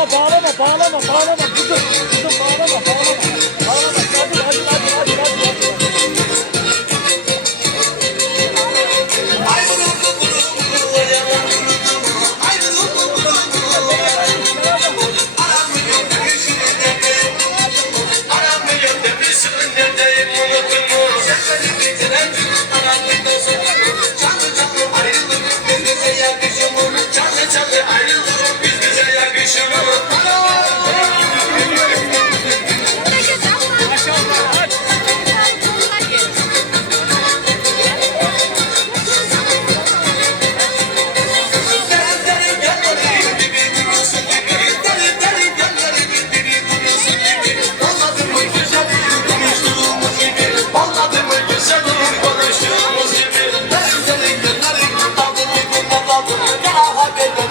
bağlama, bağlama, bağlama, bağlama. Kızım, kızım bağlama, bağlama. I've been